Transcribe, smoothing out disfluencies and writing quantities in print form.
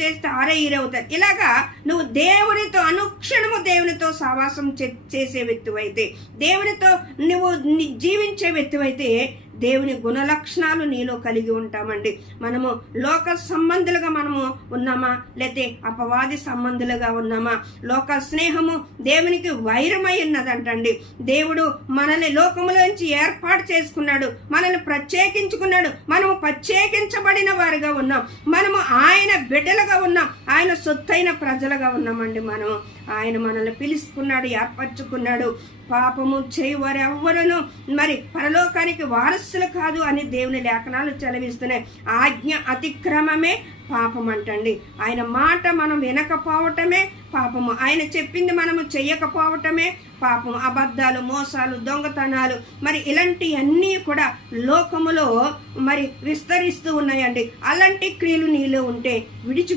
చేస్తే ఆరే ఈరవుతారు. ఇలాగా నువ్వు దేవునితో అనుక్షణము దేవునితో సావాసం చేసే వ్యక్తివైతే, దేవునితో నువ్వు జీవించే వ్యక్తివైతే దేవుని గుణలక్షణాలు నీలో కలిగి ఉంటామండి. మనము లోక సంబంధులుగా మనము ఉన్నామా, లేతే అపవాది సంబంధులుగా ఉన్నామా? లోక స్నేహము దేవునికి వైరమై ఉన్నదంటండి. దేవుడు మనల్ని లోకములోంచి ఏర్పాటు చేసుకున్నాడు, మనల్ని ప్రత్యేకించుకున్నాడు. మనము ప్రత్యేకించబడిన వారుగా ఉన్నాం, మనము ఆయన బిడ్డలుగా ఉన్నాం, ఆయన సొత్తైన ప్రజలుగా ఉన్నామండి. మనము ఆయన మనల్ని పిలుచుకున్నాడు, ఏర్పరచుకున్నాడు. పాపము చేయవారు ఎవ్వరూ మరి పరలోకానికి వారసులు కాదు అని దేవుని లేఖనాలు చదివిస్తున్నాయి. ఆజ్ఞ అతిక్రమమే పాపం అంటండి. ఆయన మాట మనం వినకపోవటమే పాపము, ఆయన చెప్పింది మనము చెయ్యకపోవటమే పాపం. అబద్ధాలు, మోసాలు, దొంగతనాలు మరి ఇలాంటివన్నీ కూడా లోకములో మరి విస్తరిస్తూ ఉన్నాయండి. అలాంటి క్రియలు నీలో ఉంటే విడిచి